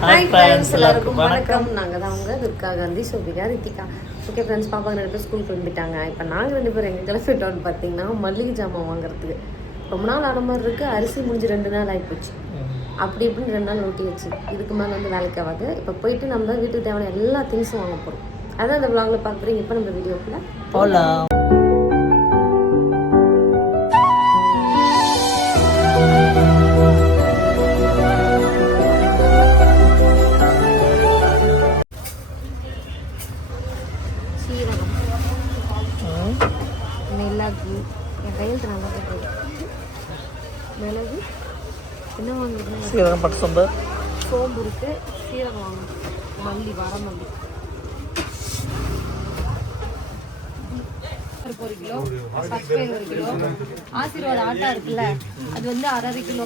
Hi friends, எல்லாருக்கும் வணக்கம். நாங்கள் தான் அவங்க துர்கா காந்தி, சோபிகா, ரித்திகா. ஓகே ஃப்ரெண்ட்ஸ், பாப்பா 2 பேர் ஸ்கூல் கிளம்பிட்டாங்க. இப்போ நாங்கள் 2 பேரும் எங்கே கிளம்பிட்டோம்னு பார்த்தீங்கன்னா மல்லிகை ஜாமான் வாங்குறதுக்கு. ரொம்ப நாள் ஆன மாதிரி இருக்குது. அரிசி முடிஞ்சு 2 நாள் ஆகிப்போச்சு. அப்படி இப்படின்னு 2 நாள் ஓட்டியாச்சு. இதுக்கு மேலே வந்து வேலைக்கு ஆகாது. இப்போ போயிட்டு நம்ம வீட்டுக்கு தேவையான எல்லா திங்ஸும் வாங்க போகிறோம். அதான் இந்த விளாகில் பார்க்குறீங்க. இப்போ நம்ம வீடியோக்குள்ள போகலாம். மிளகு, என் கையெழுத்து நல்லா போகுது. மிளகு என்ன வாங்குறது? சீரகம், பட்டு சோம்பு, சோம்பு இருக்குது. சீரகம் வாங்கணும். மல்லி, வரமல்லி 1 கிலோ, பச்சை 1 கிலோ, ஆசீர்வாத ஆட்டா இருக்குல்ல, அது வந்து 1/2 கிலோ,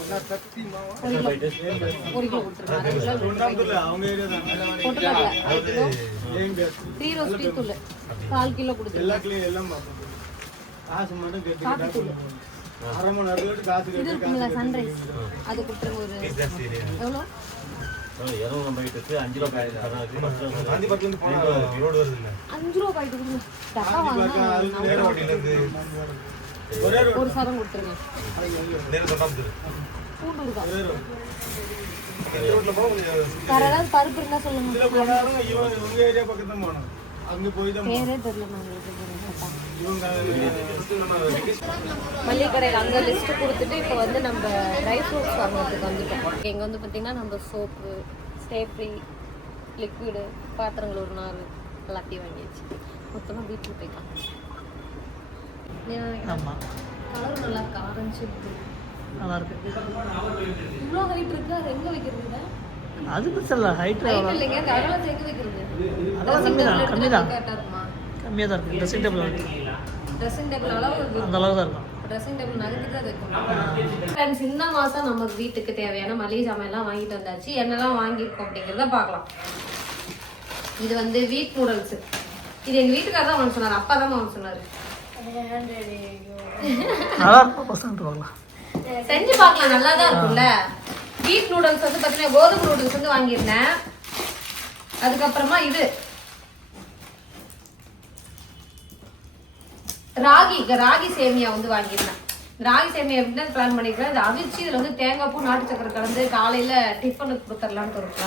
1 கிலோ கொடுத்துருங்க. 1/2 கிலோ பொட்டுக்கடலை 1 கிலோ, 3 ரோஸ் டீ தூள் 1/4 கிலோ கொடுத்துருங்க. காப்பி தூள் இது இருக்குங்களா, சன்ரைஸ், அது கொடுத்துருங்க. ஒரு எவ்வளோ? 5 ரூபா பாக்கெட் கொடுங்க. டப்பா வாங்கினா ஒரு சரம் கொடுத்துருங்க. பூண்டு இருக்கா? வேற ஏதாவது பருப்பு இருந்தா சொல்லுங்க. பேரே தெரியல. மல்லிகை கடையில் அங்கே லிஸ்ட்டு கொடுத்துட்டு இப்போ வந்து நம்ம ட்ரை ஃப்ரூட்ஸ் வாங்குறதுக்கு வந்துட்டோம். இங்கே வந்து பார்த்திங்கன்னா நம்ம சோப்பு, ஸ்டேஃப்ரி, லிக்விடு, பாத்திரங்கள் ஒரு நாள் எல்லாத்தையும் வாங்கிடுச்சு. மொத்தமாக வீட்டில் போய்க்கலாம். கலர் நல்லா இருக்கு. ஆரஞ்சு நல்லா இருக்கு. இவ்வளோ ஹைட் இருக்குது. அது எங்கே வைக்கிறது? அது பிரச்சனை ஹைட் இல்லைங்க. அதெல்லாம் எங்கே வைக்கிறது? அதெல்லாம் கம்மி தான் கம்மியாக தான் இருக்குது. ட்ரெஸ்ஸிங் டேபிள் அளவு அந்த அளவு தான் இருக்கும். ட்ரெஸ்ஸிங் டேபிள் நகர்த்தி தான் வைக்கணும். ஃப்ரெண்ட்ஸ், இந்த மாதம் நம்ம வீட்டுக்கு தேவையான மளிகை சாமான் எல்லாம் வாங்கிட்டு வந்தாச்சு. என்னெல்லாம் வாங்கியிருக்கோம் அப்படிங்கிறத பார்க்கலாம். இது வந்து வீட் நூடல்ஸு. இது எங்கள் வீட்டுக்காரர் தான் வாங்க சொன்னார். அப்பா தான் வாங்க சொன்னார். செஞ்சு பார்க்கலாம், நல்லா தான் இருக்கும்ல. வீட் நூடல்ஸ் வந்து பார்த்தீங்கன்னா கோதுமை நூடுல்ஸ் வந்து வாங்கியிருந்தேன். அதுக்கப்புறமா இது ராகி சேமியா வந்து வாங்கியிருந்தேன். ராகி சேமியா எப்படின்னா பிளான் பண்ணிக்கிறேன். இது அவிச்சு இதில் வந்து தேங்காய் பூ, நாட்டு சக்கரை கலந்து காலையில் டிஃபனுக்கு கொடுத்துடலான்னு தோணுது.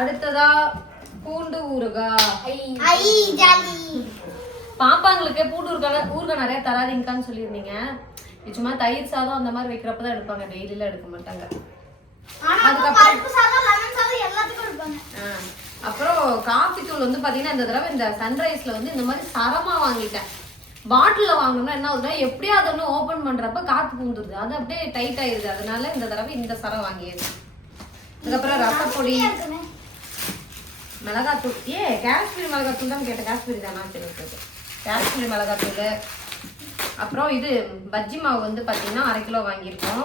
அடுத்ததா பூண்டு ஊறுகாய். பாப்பாங்களுக்கு பூண்டு ஊறுகாய் நிறைய தராதிங்கன்னு சொல்லியிருந்தீங்க. சும்மா தயிர் சாதம் அந்த மாதிரி வைக்கிறப்பதான் எடுப்பாங்க, டெய்லியில எடுக்க மாட்டாங்க. அப்புறம் காஃபி தூள் வந்து பாத்தீங்கன்னா இந்த தடவை இந்த சன்ரைஸ்ல வந்து இந்த மாதிரி சரமா வாங்கிட்டேன். பாட்டில வாங்கணும்னா என்ன ஆகுதுன்னா எப்படியா அதை ஓபன் பண்றப்ப காத்து பூந்துருது, அது அப்படியே டைட் ஆயிருது. அதனால இந்த தடவை இந்த சரம் வாங்கிடுது. அதுக்கப்புறம் ரசப்பொடி, மிளகாத்தூள். காஷ்மீரி மிளகாத்தூள் தான் கேட்டேன். காஷ்மீரி தானா? சரி, காஷ்மீரி மிளகாத்தூள். அப்புறம் இது பஜ்ஜி மாவு வந்து பாத்தீங்கன்னா 1/2 கிலோ வாங்கியிருக்கோம்.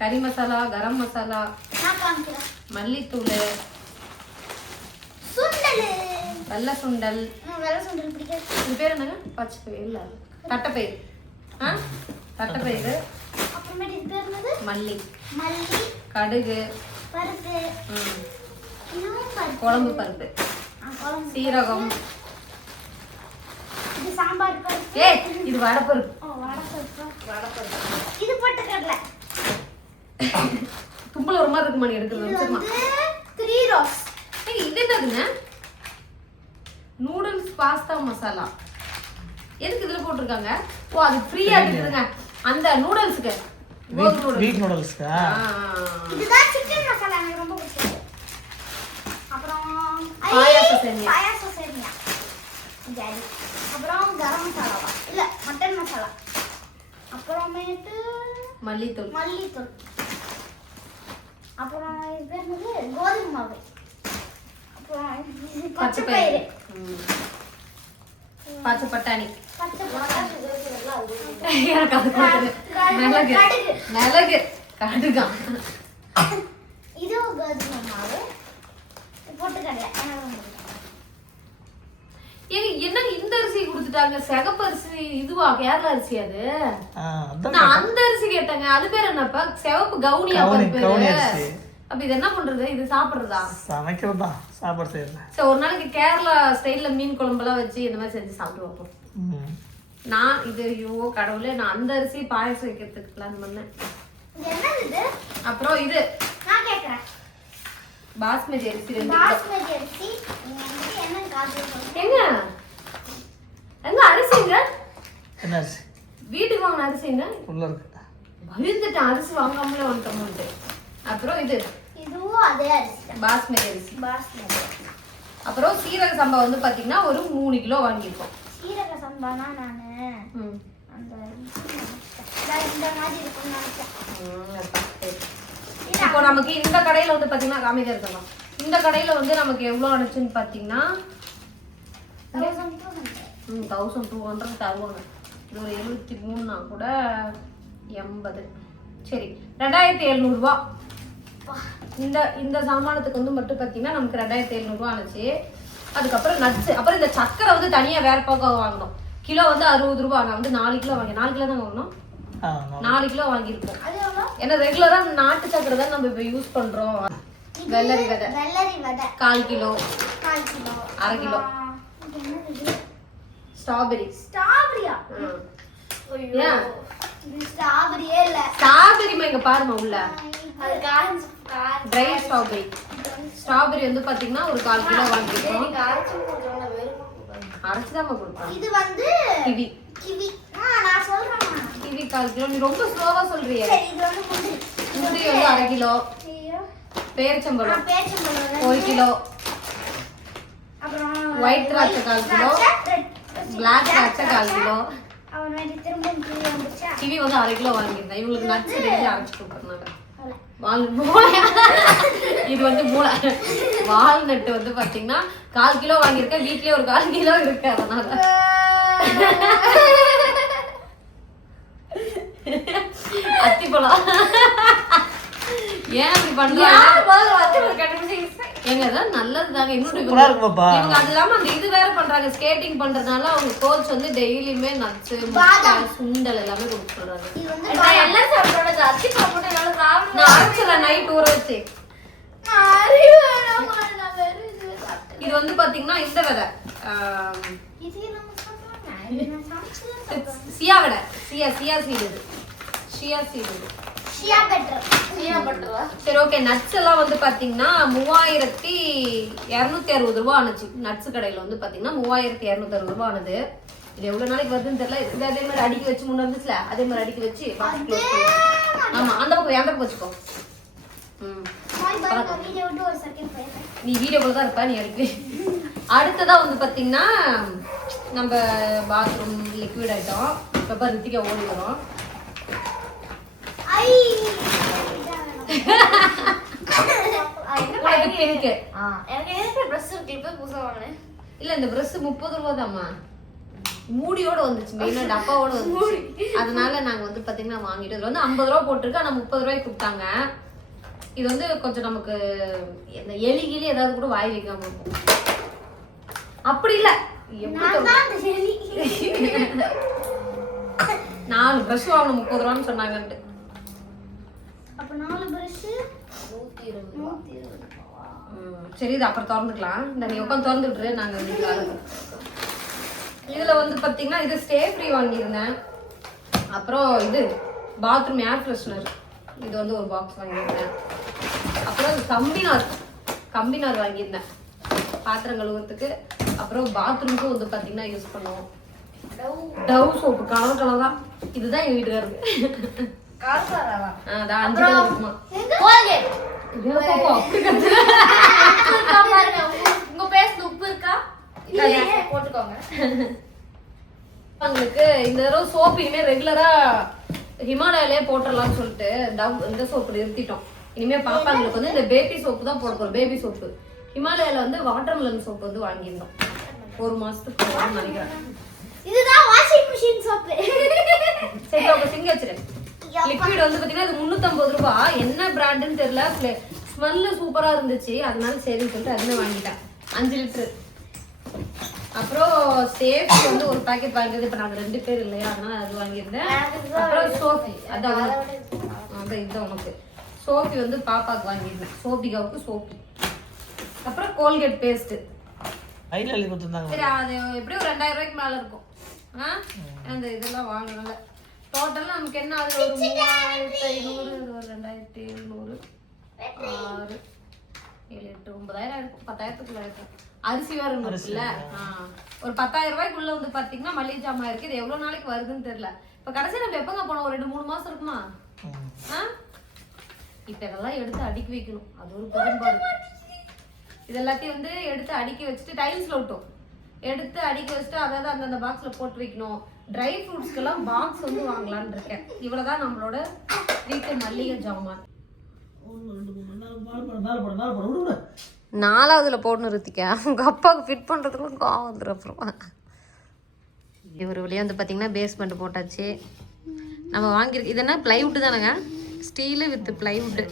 கறி மசாலா, கரம் மசாலா, மல்லித்தூள், வெள்ளை சுண்டல். இது பேர் என்னங்க? பச்சை பயிர் இல்ல, தட்டைப்பயிர். தட்டைப்பயிறு, மல்லி, கடுகு, குழம்பு பருப்பு, சீரகம், இது வடப்பருப்பு. தும்பல ஒரு மாதிரி இருக்கு. மணி எடுக்கிறது. இது என்னதுங்க? Noodles pasta masala. எதுக்கு இதுல போட்டிருக்காங்க? ஓ, அது ஃப்ரீயா இருக்குதுங்க அந்த நூடுல்ஸ்க்கு. வீட் நூடுல்ஸ்க்கு. இதுதான் சிக்கன் மசாலா, எனக்கு ரொம்ப பிடிச்சது. அப்புறம் பாயாச சேமியா. ஜாலி. அப்புறம் கரம் மசாலா இல்ல மட்டன் மசாலா. அப்புறமேட்டு மல்லித்தூள். அப்புறம் இது என்னது? கோதுமை மாவு. பச்சை பயிறு, பச்சை பட்டாணி, மிளகு, கடுகா. இது கோதுமை மாவு, பொட்டுக்கடலை. என்ன இந்த அரிசி கொடுத்துட்டாங்க? சிகப்பு அரிசி இதுவா? கேரளா அரிசி? அது நான் அந்த அரிசி கேட்டேங்க. அது பேர் என்னப்பா? சிவப்பு கவுனியா? அப்ப இது என்ன பண்றது? இது சாப்பிடுறதா? சமைக்கிறது தான், சாப்பாடு செய்யறது. சரி, ஒரு நாளைக்கு கேரளா ஸ்டைல்ல மீன் குழம்புலாம் வச்சு இந்த மாதிரி செஞ்சு சாப்பிட்டு வைப்போம். நான் இது ஐயோ கடவுளே, நான் அந்த அரிசி பாயசம் வைக்கிறதுக்கு பிளான் பண்ணேன். அப்புறம் இது நான் கேக்குறேன், பாஸ்மதி அரிசி 2 பாஸ்மதி அரிசி என்ன காசு? எங்க எங்க அரிசிங்க? என்ன அரிசி? வீட்டுக்கு வாங்கின அரிசிங்க உள்ள இருக்கு. வலிந்துட்டேன், அரிசி வாங்காமலே வந்துட்டோம்ட்டு. அப்புறம் இது இதுவும் அதே அரிசி தான், பாஸ்மதி அரிசி. பாஸ்மதி. அப்புறம் சீரக சம்பா வந்து பாத்தீங்கன்னா ஒரு 3 கிலோ வாங்கியிருக்கோம். சீரக சம்பானா நானு அந்த இந்த மாதிரி இருக்கும்னு நினைச்சேன். இப்போ நமக்கு இந்த கடையில வந்து பாத்தீங்கன்னா காமிக்க இருக்கலாம். இந்த கடையில வந்து நமக்கு எவ்வளவு அனுச்சுன்னு பாத்தீங்கன்னா 1200 தருவாங்க. இது ஒரு 73னா கூட 80. சரி, 2700 ரூபா. இந்த சாமானத்துக்கு வந்து மட்டும் பாத்தீங்கன்னா நமக்கு 2700 ரூபா ஆனிச்சு. அதுக்கப்புறம் நட்ஸ், அப்புறம் இந்த சக்கரை வந்து தனியா வேற பக்கம் வாங்கணும். கிலோ வந்து 60 ரூபா. நான் வந்து 4 கிலோ வாங்கி 4 கிலோ தான் வாங்கணும். 4 கிலோ வாங்கியிருக்கோம். ஏன்னா ரெகுலரா நாட்டு சக்கரை தான் நம்ம இப்ப யூஸ் பண்றோம். வெள்ளரி விதை 1/4 கிலோ, 1/2 கிலோ. ஸ்ட்ராபெரியா? ஏன் ஸ்ட்ராபெரியே இல்ல, ஸ்ட்ராபெரிமா இங்க பாருமா உள்ள அது ட்ரை ஸ்ட்ராபெரி வந்து பாத்தீங்கன்னா ஒரு 1/4 கிலோ வாங்கிருக்கோம். அரைச்சுதான் கொடுப்போம். இது வந்து கிவி. நான் சொல்றேன், கிவி 1/4 கிலோ. நீ ரொம்ப ஸ்லோவா சொல்றியே. சரி, இது வந்து முந்திரி வந்து 1/2 கிலோ. பேரிச்சம்பழம் 1 கிலோ. அப்புறம் ஒயிட் திராட்சை 1/4 கிலோ. பிளாக் திராட்சை 1/4 கிலோ. கிவி வந்து 1/2 கிலோ வாங்கியிருந்தேன். இவங்களுக்கு நட்ஸ் டெய்லி அரைச்சு கொடுக்குறாங்க. இது வந்து மூளை. வால்நட் வந்து பாத்தீங்கன்னா 1/4 கிலோ வாங்கியிருக்கேன். வீட்லயே ஒரு 1/4 கிலோ இருக்கு. அதனால அத்திப்பழம் ஏன் அப்படி பண்றாங்க? ஏங்க அதான் நல்லதுதாங்க. இவங்க அது இல்லாம அந்த இது வேற பண்றாங்க. ஸ்கேட்டிங் பண்றதுனால அவங்க கோச் வந்து டெய்லியுமே நட்ஸ், சுண்டல் எல்லாமே கொடுக்க சொல்றாங்க. நான் அரைச்சிடறேன் நைட் ஊற வச்சு. இது வந்து பாத்தீங்கன்னா இந்த விதை சியா விதை, சியா சீடு. சரி, ஓகே. நட்ஸ் எல்லாம் வந்து பாத்தீங்கன்னா 3260 ரூபா ஆனுச்சு. நட்ஸ் கடையில வந்து பாத்தீங்கன்னா 3260 ரூபா ஆனது. இது எவ்வளவு நாளைக்கு வருதுன்னு தெரியல. இது அதே மாதிரி அடுக்கி வச்சு முன்ன இருந்துச்சுல, அதே மாதிரி அடுக்கி வச்சு ஆமா அந்த பக்கம் வச்சுக்கோ. நீ வீடியோக்குள்ள தான் இருப்ப, நீ அடுக்கி. அடுத்ததா வந்து பாத்தீங்கன்னா நம்ம பாத்ரூம் லிக்விட் ஐட்டம். இப்ப ரித்திகா ஓடி வரும். இல்ல இந்த பிரஷ் 30 ரூபா தான்மா. மூடியோட வந்துச்சு, மெயினா டப்பாவோட வந்துச்சு. அதனால நாங்க வந்து பாத்தீங்கன்னா வாங்கிட்டு இதுல வந்து 50 ரூபா போட்டிருக்கு. ஆனா 30 ரூபாய்க்கு கொடுத்தாங்க. இது வந்து கொஞ்சம் நமக்கு எலி கிளி ஏதாவது கூட வாய் வைக்காம இருக்கும். அப்படி இல்ல, 4 பிரஷ் வாங்கணும் 30 ரூபான்னு சொன்னாங்கன்ட்டு. அப்ப 4 பிரஷ் 120. சரி, இது அப்புறம் திறந்துக்கலாம். இந்த நீ உட்காந்து திறந்து விட்டுரு. நாங்க இதுல வந்து பாத்தீங்கன்னா இது ஸ்டே ஃப்ரீ வாங்கியிருந்தேன். அப்புறம் இது பாத்ரூம் ஏர் ஃப்ரெஷ்னர், இது வந்து ஒரு பாக்ஸ் வாங்கியிருந்தேன். அப்புறம் கம்பினார் வாங்கியிருந்தேன் பாத்திரம் கழுவுறதுக்கு. அப்புறம் பாத்ரூமுக்கும் வந்து பாத்தீங்கன்னா யூஸ் பண்ணுவோம். டவ் சோப்பு கலர் தான். இதுதான் எங்க வீட்டுக்காருக்கு. அதான் 5 கிலோ இருக்குமா. உங்க பேஸ்ல உப்பு இருக்கா? போட்டுக்கோங்க. உங்களுக்கு இந்த தடவை சோப்பு இனிமே ரெகுலரா ஹிமாலயாலே போட்டுடலாம்னு சொல்லிட்டு இந்த சோப்பு நிறுத்திட்டோம். இனிமே பாப்பாங்களுக்கு வந்து இந்த பேபி சோப்பு தான் போட போறோம். பேபி சோப்பு ஹிமாலயால வந்து வாட்டர்மெலன் சோப்பு வந்து வாங்கியிருந்தோம் 1 மாசத்துக்கு நினைக்கிறேன். இதுதான் வாஷிங் மிஷின் சோப்பு. சரி, அப்ப சிங்க வச்சிரு. லிக்விட் வந்து பாத்தீங்கன்னா இது 350 ரூபாய். என்ன பிராண்டுன்னு தெரியல. ஸ்மெல்லு சூப்பரா இருந்துச்சு. அதனால சரின்னு சொல்லிட்டு அதுமே வாங்கிட்டேன். 5 லிட்டர். அப்புறம் சேஃப் வந்து ஒரு பாக்கெட் வாங்கியது. இப்ப நாங்க 2 பேர் இல்லையா, அதனால அது வாங்கியிருந்தேன். அப்புறம் சோஃபி, அதான் இதுதான் உனக்கு. சோப்பி வந்து பாப்பாக்கு வாங்கியிருந்தேன், சோபிகாவுக்கு சோப்பு. அப்புறம் கோல்கேட் பேஸ்ட். ஐடியா எழுதி கொடுத்துருந்தாங்க. சரி அது எப்படியும் ஒரு 2000 ரூபாய்க்கு மேல இருக்கும். அந்த இதெல்லாம் வாங்கணும்ல. டோட்டல் நமக்கு என்ன ஆகுது, ஒரு 3500, ஒரு 2700, 6, 7, 8, 9000 இருக்கும். 10,000க்குள்ள இருக்கும். அரிசி வேற இருக்குல்ல, ஒரு 10,000 ரூபாய்க்குள்ள வந்து பாத்தீங்கன்னா மளிகை ஜாமான் இருக்கு. இது எவ்வளவு நாளைக்கு வருதுன்னு தெரியல. இப்ப கடைசியா நம்ம எப்பங்க போனோம், ஒரு 2-3 மாசம் இருக்குமா? இப்ப இதெல்லாம் எடுத்து அடுக்கி வைக்கணும், அது ஒரு பெரும்பாடு. இது எல்லாத்தையும் வந்து எடுத்து அடுக்கி வச்சுட்டு டைல்ஸ்ல விட்டோம், எடுத்து அடுக்கி வச்சுட்டு அதாவது அந்தந்த பாக்ஸ்ல போட்டு வைக்கணும். ட்ரை ஃப்ரூட்ஸ்க்கெல்லாம் பாக்ஸ் வந்து வாங்கலான்னு இருக்கேன். இவ்வளவுதான் நம்மளோட வீட்டு மல்லிகை ஜாமான். 4வதுல போடணும் ரித்திகா. உங்க அப்பாவுக்கு ஃபிட் பண்றதுக்குள்ள கோவம் வந்துடும். அப்புறம் இவர் வழியாக வந்து பார்த்தீங்கன்னா பேஸ்மெண்ட் போட்டாச்சு. நம்ம வாங்கியிருக்கு இது என்ன பிளைவுட் தானேங்க, ஸ்டீலு வித் பிளைவுட்.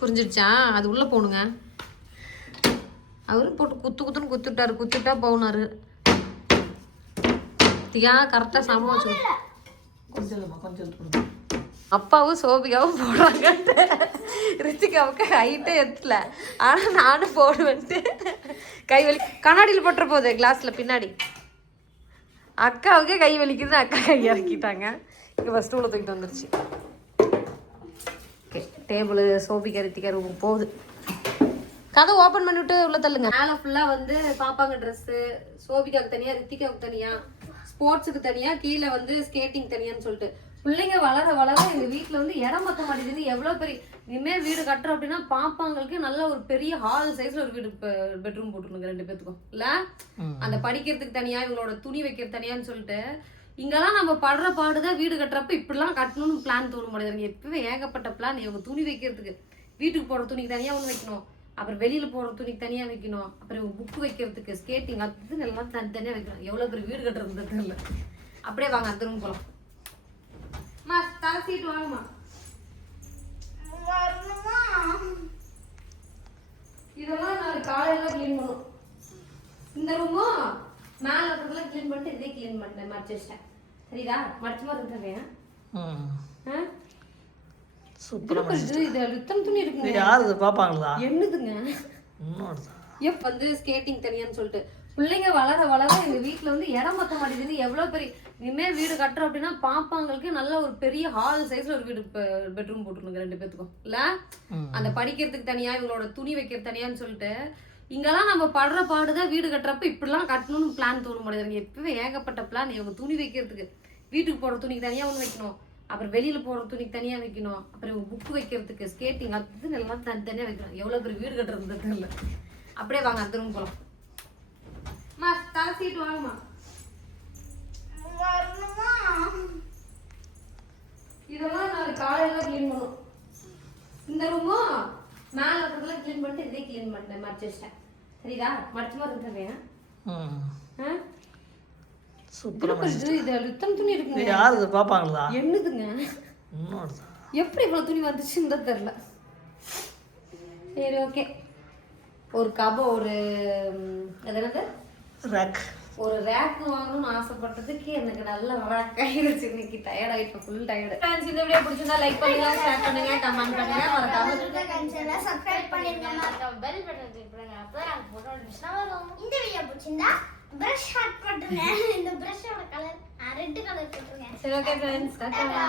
புரிஞ்சிடுச்சா? அது உள்ள போகணுங்க. அவரு போட்டு குத்துன்னு குத்துட்டாரு, குத்துட்டா போனாரு. தியா கரெக்டாக சமம் வச்சு கொஞ்சம் அப்பாவும் சோபிகாவும் போடுறாங்க. ரித்திகாவுக்கு ஹைட்டே எத்தல, ஆனால் நானும் போடுவேன்ட்டு கை வலி. கண்ணாடியில் போட்டுற போகுது கிளாஸில் பின்னாடி. அக்காவுக்கே கை வலிக்குதுன்னு அக்கா கை இறக்கிட்டாங்க. இங்கே ஃபஸ்ட் உள்ள தூக்கிட்டு வந்துருச்சு. ஓகே, டேபிள் சோபிகா ரித்திகா ரூமுக்கு போகுது. கதை ஓப்பன் பண்ணிவிட்டு உள்ள தள்ளுங்க. மேலே ஃபுல்லாக வந்து பாப்பாங்க ட்ரெஸ்ஸு, சோபிகாவுக்கு தனியாக, ரித்திகாவுக்கு தனியாக, ஸ்போர்ட்ஸுக்கு தனியாக, கீழே வந்து ஸ்கேட்டிங் தனியான்னு சொல்லிட்டு பிள்ளைங்க வளர வளர எங்கள் வீட்டில் வந்து இடம் மொத்த மாட்டேங்குது. எவ்வளோ பெரிய இனிமேல் வீடு கட்டுறோம் அப்படின்னா பாப்பாங்களுக்கு நல்ல ஒரு பெரிய ஹால் சைஸில் ஒரு வீடு பெட்ரூம் போட்டுருணுங்க 2 பேத்துக்கும். இல்லை அந்த படிக்கிறதுக்கு தனியாக, இவங்களோட துணி வைக்கிறது தனியான்னு சொல்லிட்டு இங்கெல்லாம் நம்ம படுற பாடுதான். வீடு கட்டுறப்ப இப்படிலாம் கட்டணும்னு பிளான் தோண மாட்டேங்குது. எப்பவே ஏகப்பட்ட பிளான். இவங்க துணி வைக்கிறதுக்கு, வீட்டுக்கு போடுற துணிக்கு தனியாக ஒன்று வைக்கணும், அப்புறம் வெளியில் போடுற துணிக்கு தனியாக வைக்கணும், அப்புறம் இவங்க புக்கு வைக்கிறதுக்கு, ஸ்கேட்டிங், அது எல்லாம் தனித்தனியாக வைக்கணும். எவ்வளோ பெரிய வீடு கட்டுறது இல்லை. அப்படியே வாங்க அந்த ரூம் போகலாம். தலை சீட்டு வாங்கம்மா. இதெல்லாம் நாளைக்கு காலையில கிளீன் பண்ணும். இந்த ரூமும் மேல இருக்கிறதுல கிளீன் பண்ணிட்டு இதே கிளீன் பண்ணேன், மடிச்சு வச்சிட்டேன். சரிதா? மடிச்ச மாதிரி இருந்தேன். சூப்பரா இது ரித்தம் துணி இருக்குங்க. யாரு பாப்பாங்களா? என்னதுங்க எப் வந்து ஸ்கேட்டிங் தனியான்னு சொல்லிட்டு பிள்ளைங்க வளர வளர எங்க வீட்டுல வந்து இடம் மொத்த மாட்டேங்குது. எவ்வளவு பெரிய இனிமேல் வீடு கட்டுறோம் அப்படின்னா பாப்பாங்களுக்கு நல்ல ஒரு பெரிய ஹால் சைஸ்ல ஒரு வீடு பெட்ரூம் போட்டுருணுங்க 2 பேத்துக்கும். இல்ல அந்த படிக்கிறதுக்கு தனியா, இவங்களோட துணி வைக்கிறது தனியான்னு சொல்லிட்டு இங்கெல்லாம் நம்ம படுற பாடுதான். வீடு கட்டுறப்ப இப்படிலாம் கட்டணும்னு பிளான் தோண மாட்டேங்குது. எப்பவே ஏகப்பட்ட பிளான். இவங்க துணி வைக்கிறதுக்கு, வீட்டுக்கு போடுற துணிக்கு தனியா ஒன்று வைக்கணும், அப்புறம் வெளியில போடுற துணிக்கு தனியா வைக்கணும், அப்புறம் இவங்க புக்கு வைக்கிறதுக்கு, ஸ்கேட்டிங், அது எல்லாம் தனித்தனியா வைக்கணும். எவ்வளவு பெரிய வீடு கட்டுறது இல்லை. அப்படியே வாங்க அந்த ரூம் போகலாம். தலை சீட்டு வாங்கம்மா. இதெல்லாம் நாளைக்கு காலையில கிளீன் பண்ணும். இந்த ரூமும் மேல இருக்கிறதுல கிளீன் பண்ணிட்டு இதே கிளீன் பண்ணேன், மடிச்சு வச்சிட்டேன். சரிதா? மடிச்ச மாதிரி இருந்தேன். சூப்பரா இது ரித்தம் துணி இருக்குங்க. யாரு பாப்பாங்களா? என்னதுங்க எப்படி இவ்வளவு துணி வந்துச்சுன்னு தெரியல. சரி ஓகே. ஒரு ஒரு என்னது ரேக், ஒரு ரேக் வாங்கணும்னு ஆசைப்பட்டதுக்கு எனக்கு நல்ல ரேக் ஆயிடுச்சு. இன்னைக்கு டயர்ட் ஆயிட்டேன், ஃபுல் டயர்டு. ஃப்ரெண்ட்ஸ், இந்த வீடியோ பிடிச்சிருந்தா லைக் பண்ணுங்க, ஷேர் பண்ணுங்க, கமெண்ட் பண்ணுங்க, மறக்காம சப்ஸ்கிரைப் பண்ணிருங்க, மறக்காம பெல் பட்டன் கிளிக் பண்ணுங்க. அப்பதான் நான் போட்டோ நோட்டிஃபிகேஷன் வரும். இந்த வீடியோ பிடிச்சிருந்தா பிரஷ் ஹாட் பண்ணுங்க. இந்த பிரஷோட கலர் ரெட் கலர் போட்டுருங்க. சரி ஓகே ஃப்ரெண்ட்ஸ், டாடா.